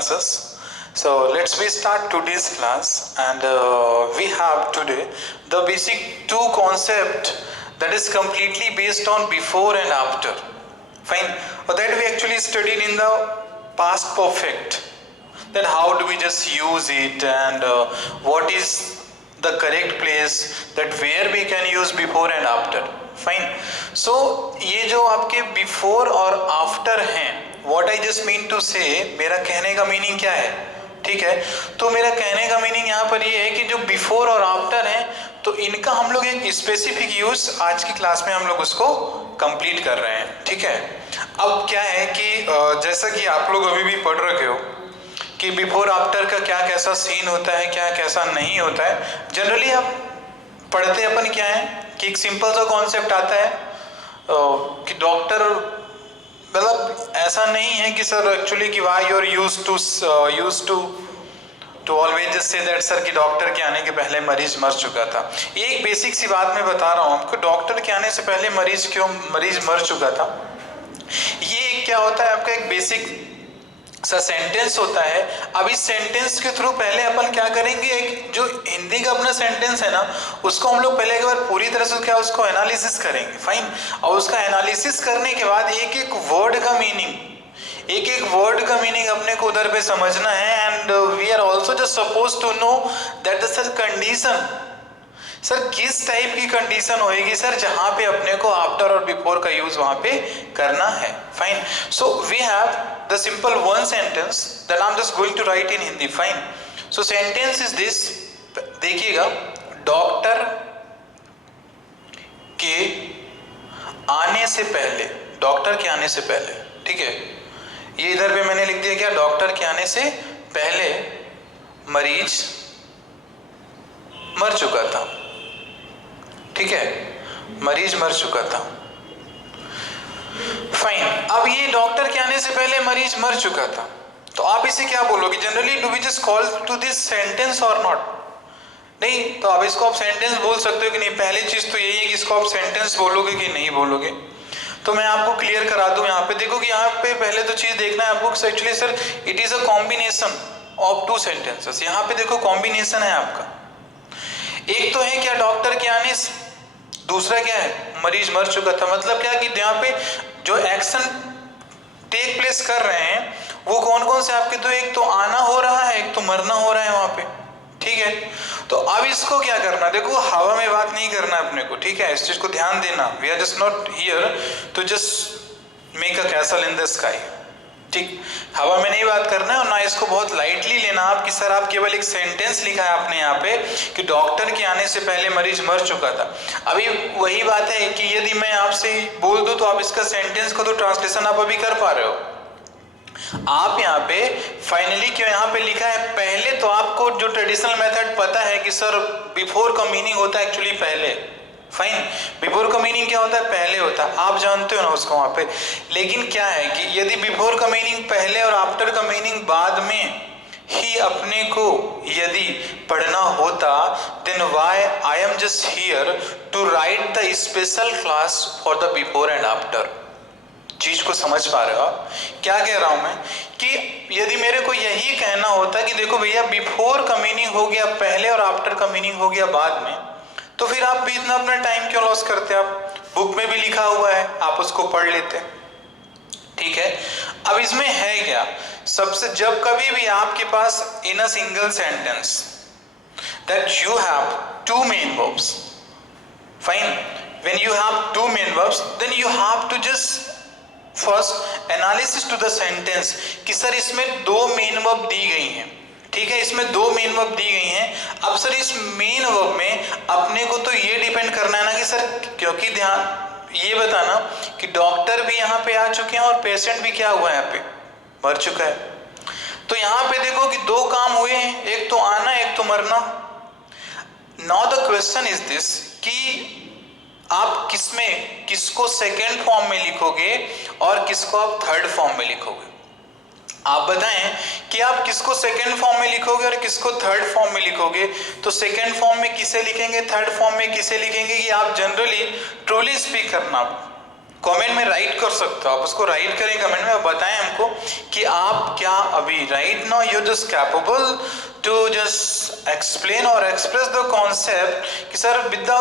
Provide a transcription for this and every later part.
classes. So let's we start today's class, and we have today the basic two concept that is completely based on before and after. Fine, or that we actually studied in the past perfect. That how do we just use it, and what is the correct place that where we can use before and after. Fine. So ये जो आपके before और after हैं, what I just mean to say, मेरा कहने का meaning क्या है, ठीक है? तो मेरा कहने का मीनिंग यहाँ पर ये है कि जो बिफोर और आफ्टर है, तो इनका हम लोग एक स्पेसिफिक यूज आज की क्लास में हम लोग उसको कंप्लीट कर रहे हैं, ठीक है? अब क्या है कि जैसा कि आप लोग अभी भी पढ़ रखे हो कि बिफोर आफ्टर का क्या कैसा सीन होता है, क्या कैसा नहीं होता है। जनरली आप पढ़ते अपन क्या है कि एक सिंपल सा कॉन्सेप्ट आता है कि डॉक्टर, मतलब ऐसा नहीं है कि सर एक्चुअली कि why you are used to always just say that sir कि डॉक्टर के आने के पहले मरीज मर चुका था। ये एक बेसिक सी बात मैं बता रहा हूँ आपको, डॉक्टर के आने से पहले मरीज मर चुका था। ये क्या होता है, आपका एक बेसिक सा सेंटेंस होता है। अब इस सेंटेंस के थ्रू पहले अपन क्या करेंगे, एक जो हिंदी का अपना सेंटेंस है ना, उसको हम लोग पहले एक बार पूरी तरह से क्या उसको एनालिसिस करेंगे। फाइन। और उसका एनालिसिस करने के बाद एक एक वर्ड का मीनिंग अपने को उधर पे समझना है। And we are also just suppose to know that the sir condition, sir किस टाइप की कंडीशन होएगी सर जहां पे अपने को आफ्टर और बिफोर का यूज वहां पे करना है। Fine. So we have the simple one sentence that I am just going to write in Hindi. Fine. So sentence is this, देखिएगा, डॉक्टर के आने से पहले, डॉक्टर के आने से पहले, ठीक है, ये इधर पे मैंने लिख दिया क्या, डॉक्टर के आने से पहले मरीज मर चुका था, ठीक है, मरीज मर चुका था। फाइन। अब ये डॉक्टर के आने से पहले मरीज मर चुका था, तो आप इसे क्या बोलोगे generally, do we just call to this sentence और नॉट? नहीं, तो अब इसको आप सेंटेंस बोल सकते हो कि नहीं। पहली चीज तो यही है कि इसको आप सेंटेंस बोलोगे कि नहीं बोलोगे। तो मैं आपको क्लियर करा दूं, यहाँ पे देखो कि यहाँ पे पहले तो चीज देखना है आपको, actually sir it is a combination of two sentences. यहाँ पे देखो कॉम्बिनेशन है आपका, एक तो है क्या डॉक्टर के आने से, दूसरा क्या है मरीज मर चुका था। मतलब क्या कि यहाँ पे जो एक्शन टेक प्लेस कर रहे हैं वो कौन कौन से आपके, तो एक तो आना हो रहा है, एक तो मरना हो रहा है वहां पे, ठीक है। तो अब इसको क्या करना, देखो हवा में बात नहीं करना अपने को, ठीक है, इस चीज को ध्यान देना। We are just not here to just make a castle in the sky, ठीक, हवा में नहीं बात करना है। और ना इसको बहुत लाइटली लेना आप कि सर आप केवल एक सेंटेंस लिखा है आपने यहाँ पे कि डॉक्टर के आने से पहले मरीज मर चुका था। अभी वही बात है कि यदि मैं आपसे बोल दूं तो आप इसका सेंटेंस को तो ट्रांसलेशन आप अभी कर पा रहे हो। आप यहाँ पे फाइनली क्यों यहाँ पे लिखा है पहले, तो आपको जो ट्रेडिशनल मेथड पता है कि सर बिफोर का मीनिंग होता है एक्चुअली पहले। फाइन। बिफोर का मीनिंग क्या होता है, पहले होता है, आप जानते हो ना उसको वहां पे। लेकिन क्या है कि यदि बिफोर का मीनिंग पहले और आफ्टर का मीनिंग बाद में ही अपने को यदि पढ़ना होता, then why I am just here to write the special class for the before and after. चीज को समझ पा रहे हो आप क्या कह रहा हूं मैं, कि यदि मेरे को यही कहना होता कि देखो भैया बिफोर का मीनिंग हो गया पहले और आफ्टर का मीनिंग हो गया बाद में, तो फिर आप भी इतना अपना टाइम क्यों लॉस करते? आप बुक में भी लिखा हुआ है, आप उसको पढ़ लेते, ठीक है। अब इसमें है क्या, सबसे जब कभी भी आपके पास in a single sentence that you have two main verbs, fine, when you have two main verbs then you have to just first analysis to the sentence कि सर इसमें दो मेन वर्ब दी गई हैं, ठीक है, इसमें दो मेन वर्ब दी गई हैं। अब सर इस मेन वर्ब में अपने को तो ये डिपेंड करना है ना कि सर, क्योंकि ध्यान ये बताना कि डॉक्टर भी यहाँ पे आ चुके हैं और पेशेंट भी क्या हुआ है यहाँ पे मर चुका है। तो यहाँ पे देखो कि दो काम हुए हैं, एक तो आना एक तो मरना। Now the question is this कि आप किसको सेकेंड फॉर्म में लिखोगे और किसको आप थर्ड फॉर्म में लिखोगे। आप बताएं कि आप किसको सेकेंड फॉर्म में लिखोगे और किसको थर्ड फॉर्म में लिखोगे। तो सेकेंड फॉर्म में किसे लिखेंगे, थर्ड फॉर्म में किसे लिखेंगे, कि आप जनरली ट्रूली स्पीक करना, कमेंट में राइट कर सकते हो, आप उसको राइट करें कमेंट में, बताएं हमको कि आप क्या अभी right now you just capable to just explain और एक्सप्रेस द कॉन्सेप्ट कि sir with the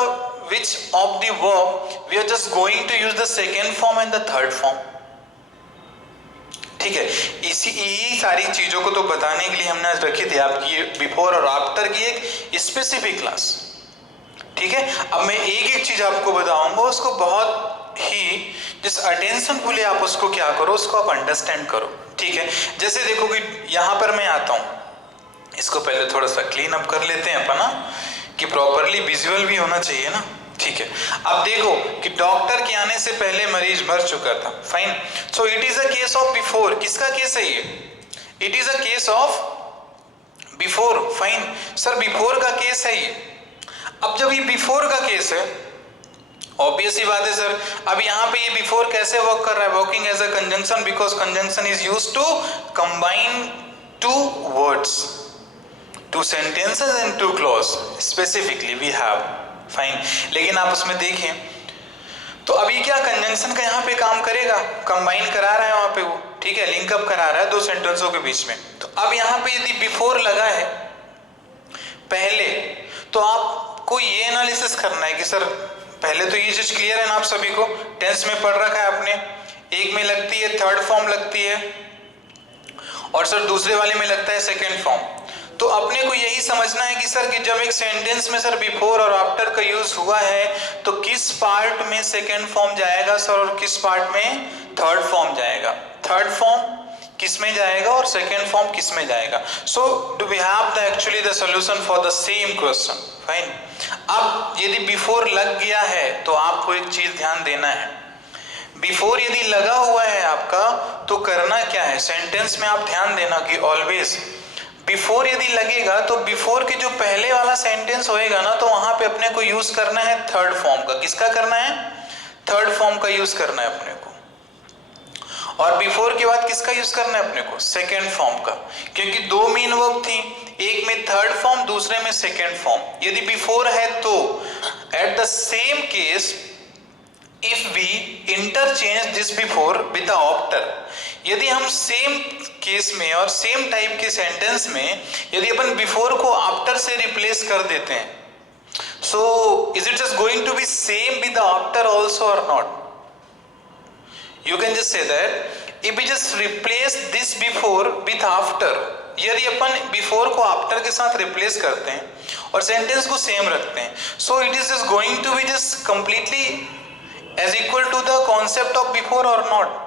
which of the verb we are just going to use the second form and the third form. ठीक है, इसी यही सारी चीजों को तो बताने के लिए हमने आज रखी थी आपकी बिफोर और आफ्टर की एक स्पेसिफिक क्लास। ठीक है, अब मैं एक एक चीज आपको बताऊंगा, उसको बहुत ही जिस अटेंशनफुली आप उसको क्या करो, उसको आप अंडरस्टैंड करो। ठीक है, जैसे देखो कि यहां पर मैं आता हूं, इसको पहले थोड़ा सा क्लीन अप कर लेते हैं अपन ना, कि प्रॉपरली विजुअल भी होना चाहिए ना। ठीक है, अब देखो कि डॉक्टर के आने से पहले मरीज मर चुका था, fine. So it is a case of before, किसका केस है ये? It is a case of before, fine. Sir before का केस है ये। अब जब ये बिफोर का केस है, ऑब्वियस ही बात है सर, अब यहाँ पे ये बिफोर कैसे वर्क कर रहा है? Working as a conjunction, because conjunction is used to combine two words, two sentences and two clause specifically we have, fine. लेकिन आप उसमें देखें तो अभी क्या कंजंक्शन का यहाँ पे काम करेगा, कंबाइन करा रहा है वहां पे वो, ठीक है, लिंकअप करा रहा है दो सेंटेंसों के बीच में। तो अब यहाँ पे यदि बिफोर लगा है पहले, तो आपको ये एनालिसिस करना है कि सर पहले तो ये चीज क्लियर है ना आप सभी को, टेंस में पढ़ रखा है आपने, एक में लगती है थर्ड फॉर्म लगती है और सर दूसरे वाले में लगता है सेकेंड फॉर्म। तो अपने को यही समझना है कि सर कि जब एक सेंटेंस में सर बिफोर और आफ्टर का यूज हुआ है तो किस पार्ट में सेकेंड फॉर्म जाएगा सर और किस पार्ट में थर्ड फॉर्म जाएगा, थर्ड फॉर्म किस में जाएगा और सेकेंड फॉर्म किस में जाएगा। So do we have the actually the solution for the same question, fine. अब यदि बिफोर लग गया है तो आपको एक चीज ध्यान देना है, बिफोर यदि लगा हुआ है आपका तो करना क्या है, सेंटेंस में आप ध्यान देना कि ऑलवेज बिफोर यदि लगेगा तो बिफोर के जो पहले वाला सेंटेंस होएगा ना, तो वहां पे अपने को यूज करना है थर्ड फॉर्म का। किसका करना है? थर्ड फॉर्म का यूज करना है अपने को। और बिफोर के बाद किसका यूज करना है अपने को? सेकेंड फॉर्म का, क्योंकि दो मेन वर्ब थी, एक में थर्ड फॉर्म दूसरे में सेकेंड फॉर्म। यदि बिफोर है तो at the same case if we interchange this before with the after, यदि हम सेम केस में और सेम टाइप के सेंटेंस में यदि अपन बिफोर को आफ्टर से रिप्लेस कर देते हैं, so is it just going to be same with the after also और not? You can just say that if we just replace this before with after, यदि अपन before को after के साथ replace करते हैं और sentence को same रखते हैं, so it is just going to be just completely as equal to the concept of before or not?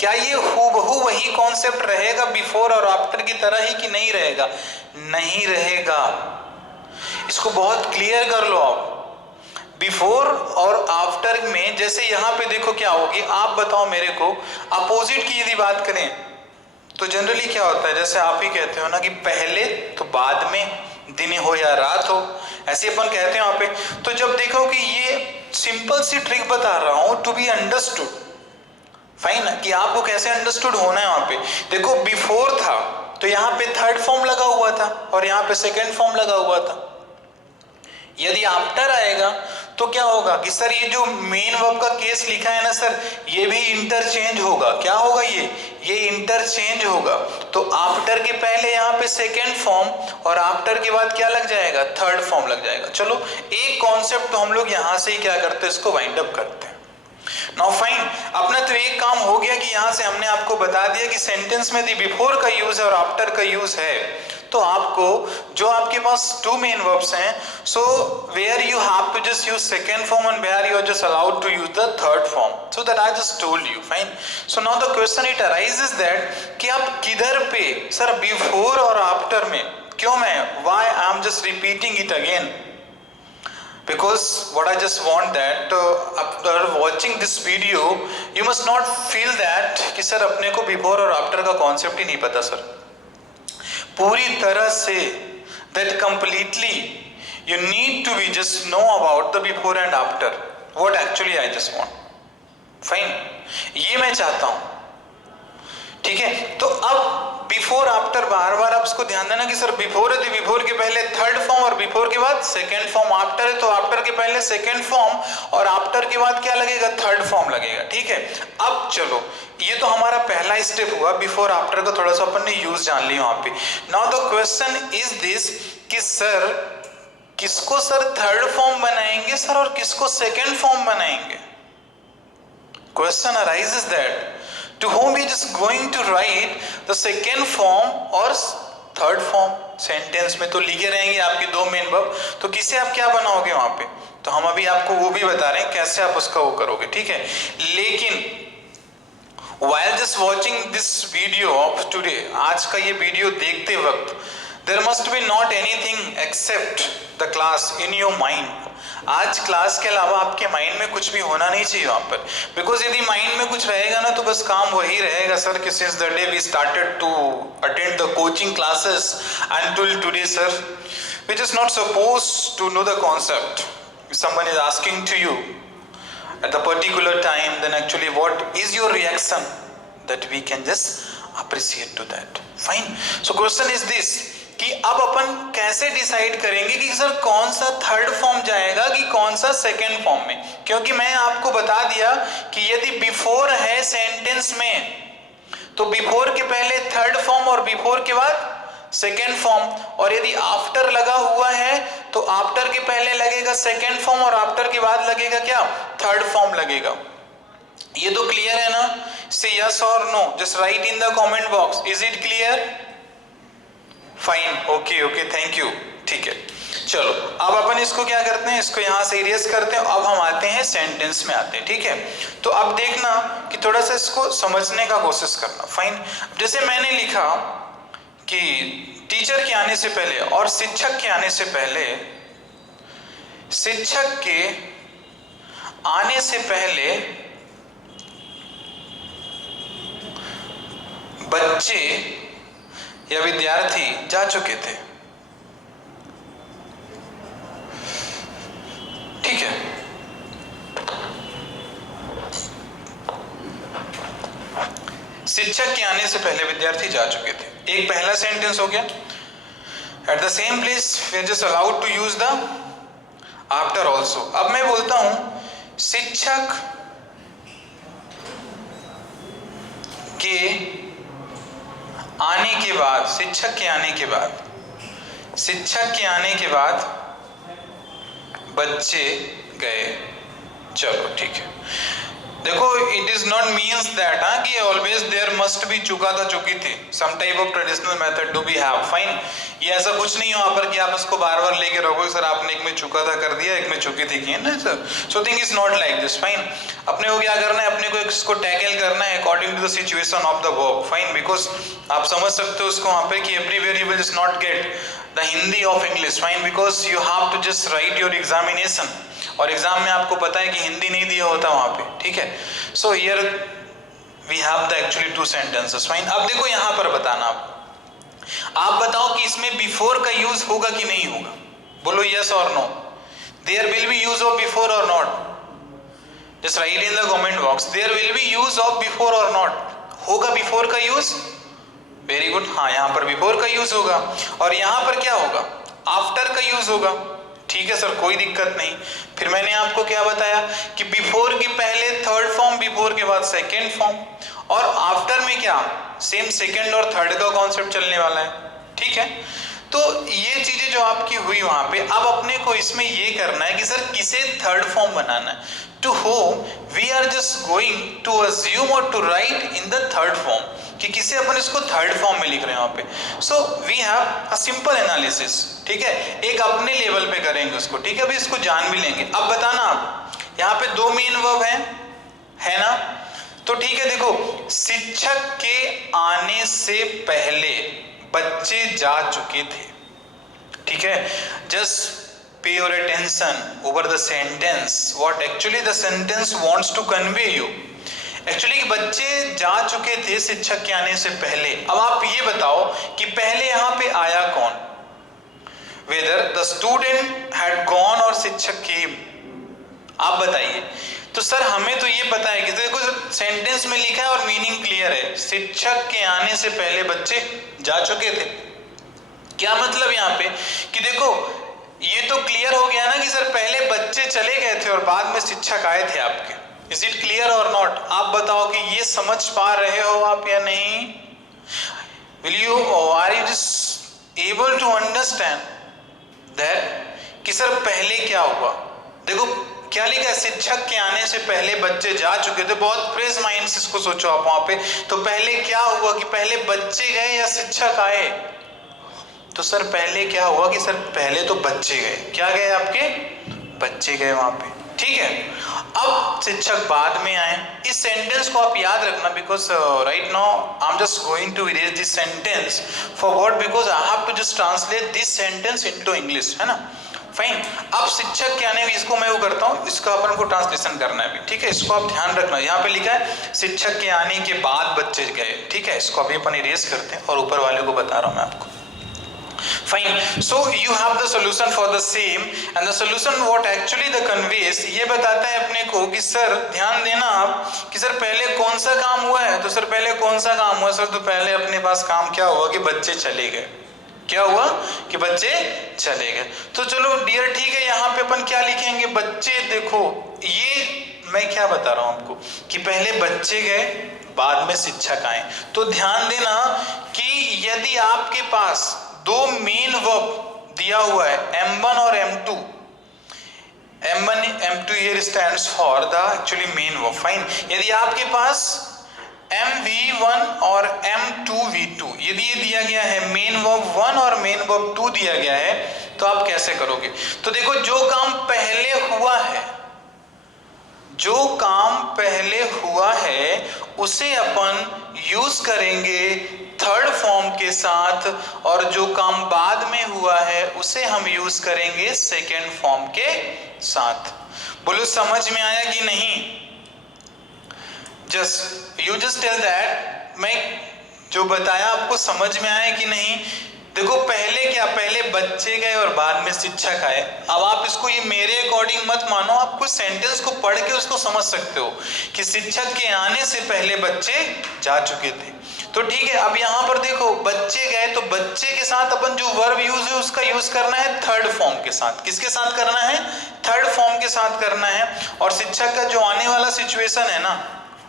क्या ये हूबहू वही कॉन्सेप्ट रहेगा बिफोर और आफ्टर की तरह ही कि नहीं रहेगा? नहीं रहेगा। इसको बहुत क्लियर कर लो आप। बिफोर और आफ्टर में जैसे यहाँ पे देखो क्या होगी, आप बताओ मेरे को, अपोजिट की यदि बात करें तो जनरली क्या होता है, जैसे आप ही कहते हो ना कि पहले तो बाद में, दिन हो या रात हो, ऐसे अपन कहते हैं वहां पे। तो जब देखो कि ये सिंपल सी ट्रिक बता रहा हूं टू बी अंडरस्टूड, फाइन, कि आपको कैसे अंडरस्टूड होना है। वहां पे देखो बिफोर था तो यहाँ पे थर्ड फॉर्म लगा हुआ था और यहाँ पे सेकेंड फॉर्म लगा हुआ था। यदि आफ्टर आएगा तो क्या होगा कि सर ये जो मेन वर्ब का केस लिखा है ना सर, ये भी इंटरचेंज होगा। क्या होगा? ये इंटरचेंज होगा। तो आफ्टर के पहले यहाँ पे सेकेंड फॉर्म और आफ्टर के बाद क्या लग जाएगा? थर्ड फॉर्म लग जाएगा। चलो एक कॉन्सेप्ट तो हम लोग यहाँ से ही क्या करते हैं, इसको वाइंड अप करते हैं। नाउ फाइन, अपना तो एक काम हो गया कि यहाँ से हमने आपको बता दिया कि सेंटेंस में यदि बिफोर का यूज है और आफ्टर का यूज है तो आपको जो आपके पास टू मेन वर्ब्स हैं, so where you have to just use second form and where you are just allowed to use the third form, so that I just told you, fine. So now the question it arises that कि आप किधर पे sir before और after में क्यों, मैं why I am just repeating it again, because what I just want that after watching this video you must not feel that कि sir अपने को बिफोर और आफ्टर का कॉन्सेप्ट ही नहीं पता। सर पूरी तरह से that completely you need to be just know about the before and after what actually I just want, fine, ये मैं चाहता हूं। ठीक है, तो अब बिफोर आफ्टर बार बार आप इसको ध्यान देना कि सर बिफोर है तो बिफोर के पहले थर्ड फॉर्म और बिफोर के बाद सेकंड फॉर्म, आफ्टर है तो आफ्टर के पहले सेकंड फॉर्म और आफ्टर के बाद क्या लगेगा, थर्ड फॉर्म लगेगा। ठीक है, अब चलो ये तो हमारा पहला स्टेप हुआ, बिफोर आफ्टर का थोड़ा सा अपन ने यूज जान लिया वहां पे। Now the question is this कि सर किसको सर थर्ड फॉर्म बनाएंगे सर और किसको सेकंड फॉर्म बनाएंगे। Question arises that to whom we just going to write the second form और third form। सेंटेंस में तो लिखे रहेंगे आपके दो मेन वर्ब, तो किसे आप क्या बनाओगे वहां पे, तो हम अभी आपको वो भी बता रहे हैं कैसे आप उसका वो करोगे। ठीक है, लेकिन while just watching this video of today, आज का ये वीडियो देखते वक्त there must be not anything except the class in your mind। आज क्लास के अलावा आपके माइंड में कुछ भी होना नहीं चाहिए वहां पर, बिकॉज यदि माइंड में कुछ रहेगा ना तो बस काम वही रहेगा सर कि since the day we started to attend the coaching classes until today sir we just not supposed to know the concept। if someone is asking to you at the particular time, then actually what is your reaction, that we can just appreciate to that। fine, so question is this कि अब अपन कैसे decide करेंगे कि sir कौन सा third form जाएगा कि कौन सा सेकंड फॉर्म में, क्योंकि मैं आपको बता दिया कि यदि बिफोर है सेंटेंस में तो बिफोर के पहले थर्ड फॉर्म और बिफोर के बाद सेकंड फॉर्म, और यदि आफ्टर लगा हुआ है तो आफ्टर के पहले लगेगा सेकंड फॉर्म और आफ्टर के बाद लगेगा क्या, थर्ड फॉर्म लगेगा। ये तो क्लियर है ना, से यस और no, just write in the comment box, is it clear. Fine, okay okay, thank you. ठीक है, चलो अब अपन इसको क्या करते हैं, इसको यहां से इरेज करते हैं। अब हम आते हैं सेंटेंस में आते हैं। ठीक है, तो अब देखना कि थोड़ा सा इसको समझने का कोशिश करना। फाइन, जैसे मैंने लिखा कि टीचर के आने से पहले और शिक्षक के आने से पहले, शिक्षक के आने से पहले बच्चे या विद्यार्थी जा चुके थे। ठीक है, शिक्षक के आने से पहले विद्यार्थी जा चुके थे, एक पहला सेंटेंस हो गया। At the same place we are just allowed to use the after also. अब मैं बोलता हूं शिक्षक के आने के बाद, शिक्षक के आने के बाद, शिक्षक के आने के बाद बच्चे गए। चलो ठीक है, देखो it is not means that कि ऑलवेज देयर मस्ट बी चुका था चुकी थी, some type of traditional method do be have. Fine, ये ऐसा कुछ नहीं हो वहां पर कि आप इसको बार बार लेके रहोगे सर आपने एक में चुका था कर दिया, एक में चुकी थी की ना sir. So thing is not like this. Fine, अपने को क्या करना है, अपने को इसको टैकल करना है according to the situation of the verb. Fine, because आप समझ सकते हो उसको वहां पे कि everywhere you will just not get the Hindi of English. Fine, because you have to just write your examination, और एग्जाम में आपको पता है कि हिंदी नहीं दिया होता वहां पे। ठीक है, so here we have the actually two sentences. Fine, अब देखो यहां पर बताना, आप बताओ कि इसमें बिफोर का यूज होगा कि नहीं होगा, बोलो यस और no. There will be use of before और not, just write in the comment box, there will be use of before और नॉट। होगा बिफोर का यूज, वेरी गुड, हाँ यहां पर बिफोर का यूज होगा, और यहां पर क्या होगा, आफ्टर का यूज होगा। ठीक है सर, कोई दिक्कत नहीं। फिर मैंने आपको क्या बताया कि बिफोर के पहले थर्ड फॉर्म, बिफोर के बाद सेकेंड फॉर्म, और आफ्टर में क्या, सेम सेकेंड और थर्ड का कॉन्सेप्ट चलने वाला है। ठीक है, तो ये चीजें जो आपकी हुई वहां पे, अब अपने को इसमें ये करना है कि सर किसे थर्ड फॉर्म बनाना है, to whom we are just going to assume और to write in the third form, कि किसे अपन इसको थर्ड फॉर्म में लिख रहे हैं वहां पे। So we have a simple analysis. ठीक है, एक अपने लेवल पे करेंगे उसको। ठीक है, अभी इसको जान भी लेंगे। अब बताना, आप यहाँ पे दो मेन वर्ब है ना, तो ठीक है, देखो शिक्षक के आने से पहले बच्चे जा चुके थे। ठीक है, just pay your attention over the sentence, what actually the sentence wants to convey you। Actually बच्चे जा चुके थे शिक्षक के आने से पहले। अब आप ये बताओ कि पहले यहां पे आया कौन, whether the student had gone और शिक्षक केम, आप बताइए। तो सर हमें तो ये पता है कि देखो सेंटेंस में लिखा है और मीनिंग क्लियर है, शिक्षक के आने से पहले बच्चे जा चुके थे। क्या मतलब यहाँ पे कि देखो ये तो क्लियर हो गया ना कि सर पहले बच्चे चले गए थे और बाद में शिक्षक आए थे आपके। इज इट क्लियर और नॉट? आप बताओ कि ये समझ पा रहे हो आप या नहीं? Will you are you just able to understand that कि सर पहले क्या हुआ? देखो क्या लिखा है, शिक्षक के आने से पहले बच्चे जा चुके थे। बहुत फ्रेश माइंड से इसको सोचो आप वहां पे। तो पहले क्या हुआ कि पहले बच्चे गए या शिक्षक आए? तो सर पहले क्या हुआ कि सर पहले तो बच्चे गए। क्या गए आपके? बच्चे गए वहां पे, ठीक है। अब शिक्षक बाद में आए। इस सेंटेंस को आप याद रखना, because right now I am just going to erase this sentence for what, because I have to just translate this sentence into English, है ना। फाइन। अब शिक्षक के आने, इसको मैं वो करता हूँ, इसका अपन को ट्रांसलेशन करना है भी, ठीक है। इसको आप ध्यान रखना, यहाँ पे लिखा है शिक्षक के आने के बाद बच्चे गए, ठीक है। इसको अभी अपन इरेज करते हैं और ऊपर वाले को बता रहा हूँ मैं आपको। Fine. So you have the solution for the same, and the solution what actually the conveys ये बताता है अपने को कि सर ध्यान देना आप कि सर पहले कौन सा काम हुआ है। तो सर पहले कौन सा काम हुआ सर? तो पहले अपने पास काम क्या हुआ कि बच्चे चले गए। क्या हुआ कि बच्चे चले गए। तो चलो डियर ठीक है, यहाँ पे अपन क्या लिखेंगे? बच्चे, देखो ये मैं क्या बता रहा हूँ आपको कि पहले बच्चे गए बाद में शिक्षक आए। तो ध्यान देना कि यदि आपके पास दो मेन वर्ब दिया हुआ है M1 और M2, M1 M2 here stands for the actually main verb, fine. यदि आपके पास MV1 और M2V2 यदि ये दिया गया है, मेन वर्ब 1 और मेन वर्ब 2 दिया गया है, तो आप कैसे करोगे? तो देखो जो काम पहले हुआ है, जो काम पहले हुआ है उसे अपन यूज करेंगे थर्ड फॉर्म के साथ, और जो काम बाद में हुआ है उसे हम यूज करेंगे सेकेंड फॉर्म के साथ। बोलो समझ में आया कि नहीं? यू जस्ट टेल दैट मैं जो बताया आपको समझ में आया कि नहीं। देखो पहले क्या, पहले बच्चे गए और बाद में शिक्षक आए। अब आप इसको ये मेरे अकॉर्डिंग मत मानो, आप कुछ सेंटेंस को पढ़ के उसको समझ सकते हो कि शिक्षक के आने से पहले बच्चे जा चुके थे। तो ठीक है, अब यहाँ पर देखो बच्चे गए, तो बच्चे के साथ अपन जो वर्ब यूज है उसका यूज करना है थर्ड फॉर्म के साथ। किसके साथ करना है? थर्ड फॉर्म के साथ करना है। और शिक्षक का जो आने वाला सिचुएशन है ना,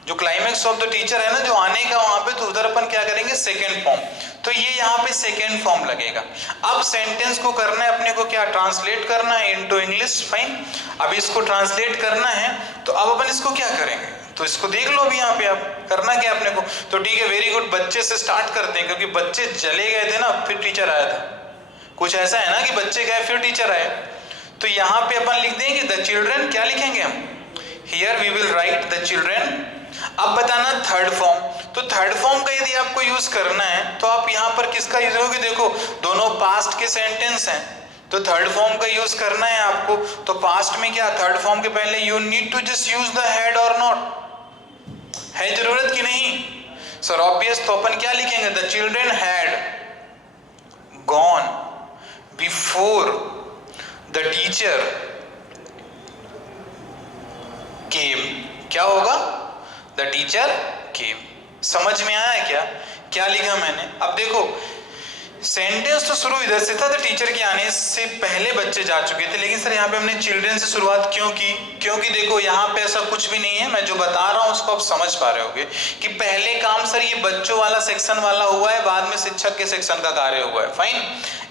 जो क्लाइमेक्स ऑफ द टीचर है ना, जो आने का वहां पे, तो उधर अपन क्या करेंगे? Second form. तो ये यहाँ पे सेकेंड फॉर्म लगेगा। अब सेंटेंस को करना है अपने को क्या? ट्रांसलेट करना है इनटू इंग्लिश, फाइन। अब इसको ट्रांसलेट करना है, तो अब अपन इसको क्या करेंगे? तो इसको देख लो अभी यहाँ पे आप करना क्या अपने को। तो ठीक है, वेरी गुड, बच्चे से स्टार्ट करते हैं, क्योंकि बच्चे चले गए थे ना, फिर टीचर आया था। कुछ ऐसा है ना कि बच्चे गए फिर टीचर आए। तो यहाँ पे अपन लिख देंगे द चिल्ड्रन। क्या लिखेंगे हम? Here we will write the children. अब बताना थर्ड फॉर्म। तो थर्ड फॉर्म का यदि आपको यूज करना है तो आप यहाँ पर किसका यूज करोगे? देखो दोनों पास्ट के सेंटेंस हैं, तो थर्ड फॉर्म का यूज करना है आपको। तो पास्ट में क्या, थर्ड फॉर्म के पहले you need to just use the had और नॉट। है जरूरत कि नहीं? Sir obvious. तो अपन क्या लिखेंगे? The children had gone before the teacher came. क्या होगा? The teacher came. समझ में आया क्या क्या लिखा मैंने? अब देखो सेंटेंस तो शुरू इधर से था, तो टीचर के आने से पहले बच्चे जा चुके थे, लेकिन सर यहाँ पे हमने चिल्ड्रन से शुरुआत क्यों की? क्योंकि देखो यहाँ पे ऐसा कुछ भी नहीं है, मैं जो बता रहा हूँ उसको आप समझ पा रहे होगे कि पहले काम सर ये बच्चों वाला सेक्शन वाला हुआ है, बाद में शिक्षक के सेक्शन का कार्य हुआ है, फाइन।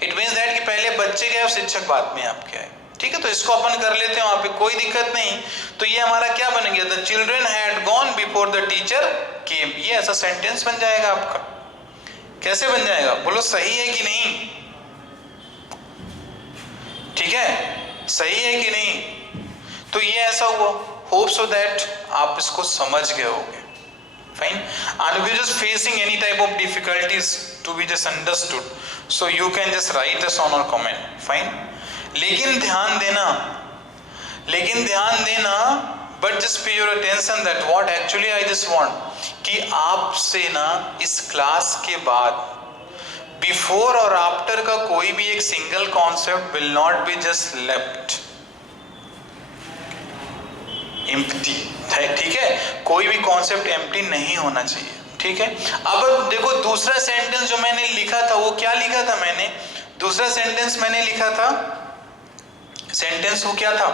इट मीन्स दैट कि पहले बच्चे गए और शिक्षक बाद में आपके आए, ठीक है। तो इसको अपन कर लेते हैं, वहां पे कोई दिक्कत नहीं। तो ये हमारा क्या बन गया? The children had gone before the teacher केम। ये ऐसा सेंटेंस बन जाएगा आपका। कैसे बन जाएगा? बोलो सही है कि नहीं? ठीक है, सही है कि नहीं? तो ये ऐसा हुआ। होप सो दैट आप इसको समझ गए होंगे, fine. And if you're just facing any type of difficulties to be just understood, so you can just write us on our comment, fine. लेकिन ध्यान देना, बट जस्ट पे your attention that what actually I just want कि आपसे ना इस class के बाद बिफोर और आफ्टर का कोई भी एक single concept will not be just left. Empty, ठीक है, कोई भी कॉन्सेप्ट एम्प्टी नहीं होना चाहिए, ठीक है। अब देखो दूसरा सेंटेंस जो मैंने लिखा था वो क्या लिखा था मैंने, दूसरा सेंटेंस मैंने लिखा था, सेंटेंस वो क्या था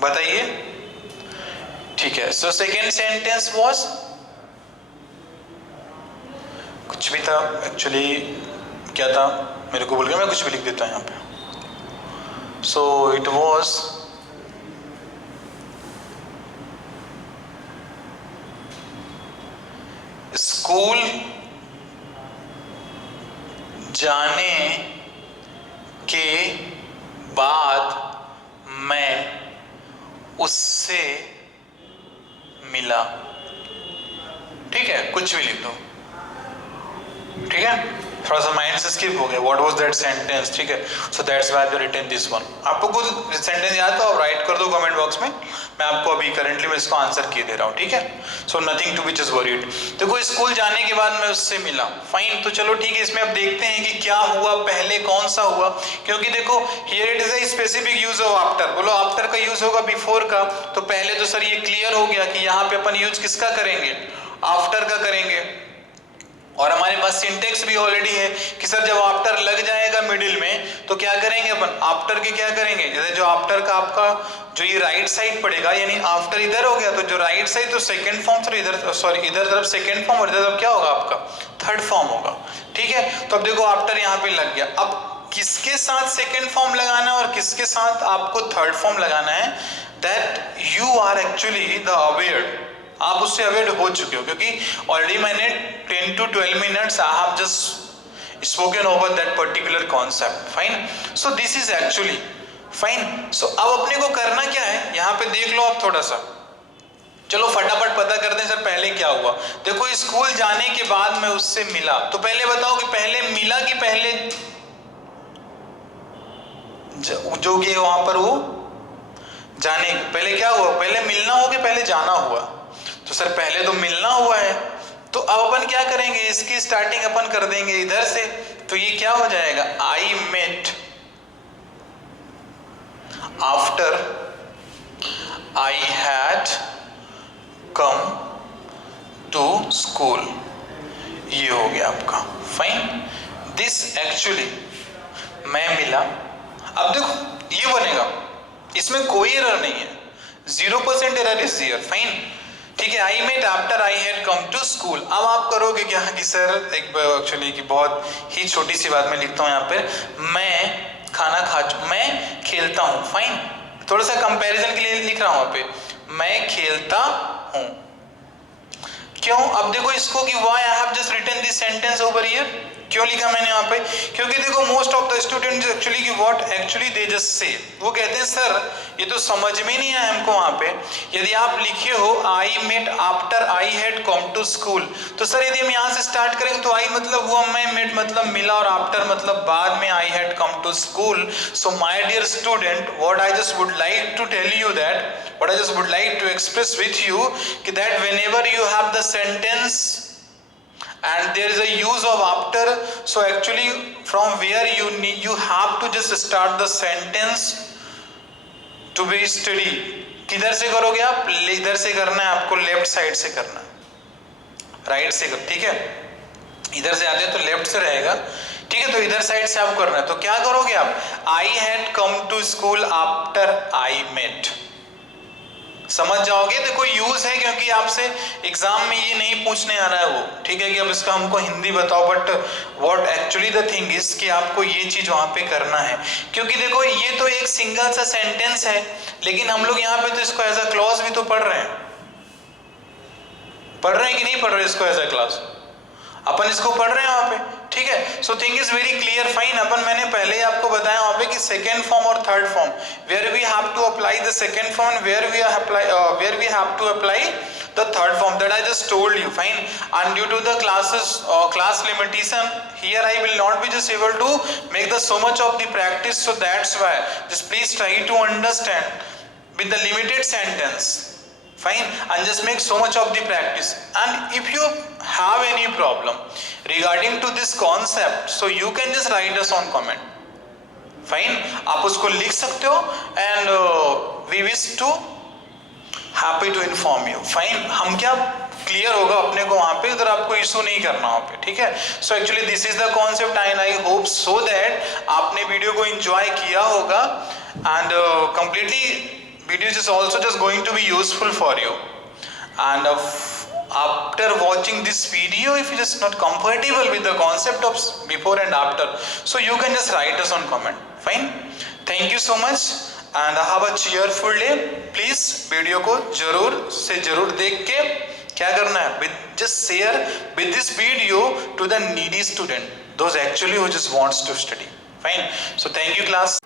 बताइए, ठीक है। सो सेकेंड सेंटेंस वाज कुछ भी था एक्चुअली, क्या था मेरे को भूल गया, मैं कुछ भी लिख देता हूं यहाँ पे। सो इट वाज स्कूल जाने के बाद मैं उससे मिला, ठीक है, कुछ भी लिख दो, ठीक है, थोड़ा सा माइंड से स्किप हो गया, व्हाट वाज दैट सेंटेंस, ठीक है। So that's why I written this one. आपको कुछ सेंटेंस याद तो आप राइट कर दो कमेंट बॉक्स में, मैं आपको अभी करंटली मैं इसको आंसर किए दे रहा हूँ, ठीक है। So nothing to be just worried. देखो स्कूल जाने के बाद मैं उससे मिला, फाइन, तो चलो ठीक है, इसमें अब देखते हैं कि क्या हुआ, पहले कौन सा हुआ, क्योंकि देखो here it is a specific use of after, बोलो आफ्टर का यूज होगा बिफोर का, तो पहले तो सर ये क्लियर हो गया कि यहाँ पे अपन यूज किसका करेंगे, आफ्टर का करेंगे, और हमारे पास सिंटेक्स भी ऑलरेडी है कि सर जब आफ्टर लग जाएगा मिडिल में तो क्या करेंगे अपन, आफ्टर के क्या करेंगे, जैसे जो आफ्टर का आपका जो ये राइट साइड पड़ेगा, यानी आफ्टर इधर हो गया तो जो राइट साइड तो सेकंड फॉर्म, सर इधर सॉरी इधर तरफ सेकंड फॉर्म और इधर तरफ क्या होगा आपका थर्ड फॉर्म होगा, ठीक है। तो अब देखो आफ्टर यहाँ पे लग गया, अब किसके साथ सेकंड फॉर्म लगाना है और किसके साथ आपको थर्ड फॉर्म लगाना है, that you are actually the aware, आप उससे अवेयर हो चुके हो, क्योंकि ऑलरेडी मैंने 10 to 12 minutes I have just spoken over that particular concept, fine. So this is actually fine. So अब अपने को करना क्या है, यहाँ पे देख लो आप थोड़ा सा, चलो फटाफट पता करते हैं सर पहले क्या हुआ। देखो स्कूल जाने के बाद मैं उससे मिला, तो पहले बताओ कि पहले मिला कि पहले जो कि वहां पर वो जाने, पहले क्या हुआ, पहले मिलना हो कि पहले जाना हुआ, तो सर पहले तो मिलना हुआ है, तो अब अपन क्या करेंगे, इसकी स्टार्टिंग अपन कर देंगे इधर से, तो ये क्या हो जाएगा, I met after I had come to school, ये हो गया आपका फाइन। दिस एक्चुअली मैं मिला, अब देखो ये बनेगा, इसमें कोई एरर नहीं है, 0% एरर इज हियर, फाइन, ठीक है। I met after I had come to school. अब आप करोगे क्या कि सर एक एक्चुअली की बहुत ही छोटी सी बात मैं लिखता हूँ यहाँ पे, मैं खाना मैं खेलता हूँ, फाइन, थोड़ा सा कंपैरिजन के लिए लिख रहा हूँ यहाँ पे, मैं खेलता हूँ, क्यों, अब देखो इसको कि why I have just written this sentence over here, क्यों लिखा मैंने यहाँ पे, क्योंकि देखो most of the students actually कि what actually they just say, वो कहते हैं सर ये तो समझ में नहीं आया हमको वहां पे, यदि आप लिखे हो I met after I had come to school, तो सर यदि हम यहाँ से स्टार्ट करेंगे तो आई मतलब हुआ, मैं मेट मतलब मिला, और आफ्टर मतलब बाद में I had come to school. So my dear student, what I just would like to tell you that, what I just would like to express with you that whenever you have the sentence and there is a use of after, so actually from where you have to just start the sentence to be steady, किधर से करोगे आप, इधर से करना है आपको, left side से करना, राइट से कर, ठीक है, इधर से आते हैं तो लेफ्ट से रहेगा, ठीक है, तो इधर साइड से आप करना है, तो क्या करोगे आप, I had come to school after I met, समझ जाओगे। देखो यूज है क्योंकि आपसे एग्जाम में ये नहीं पूछने आ रहा है वो, ठीक है, कि अब इसका हमको हिंदी बताओ, but what actually the thing is कि आपको ये चीज वहां पे करना है, क्योंकि देखो ये तो एक सिंगल सा सेंटेंस है, लेकिन हम लोग यहाँ पे तो इसको एज अ क्लॉज भी तो पढ़ रहे हैं कि नहीं पढ़ रहे इसको एज अ क्लॉज, अपन इसको पढ़ रहे हैं वहां पे, ठीक है। So thing is very clear, fine, अपन मैंने पहले ही आपको बताया वहां पे कि सेकेंड फॉर्म और third form, where we have to apply the second form, where we have to apply the third form, that I just told you, fine, and due to the class limitation here I will not be just able to make the so much of the practice, so that's why just please try to understand with the limited sentence, fine, and just make so much of the practice, and if you have any problem regarding to this concept, so you can just write us on comment, fine, आप उसको लिख सकते हो, and we wish to happy to inform you. Fine, हम क्या clear होगा अपने को वहां पे, उधर आपको इशू नहीं करना वहां पे, ठीक है। So actually this is the concept and I hope so that आपने वीडियो को एंजॉय किया होगा and completely video is also just going to be useful for you, and after watching this video if you just not compatible with the concept of before and after, so you can just write us on comment. Fine, thank you so much and have a cheerful day. Please video को जरूर से जरूर देख के क्या करना है, with just share with this video to the needy student, those actually who just wants to study. Fine, so thank you class.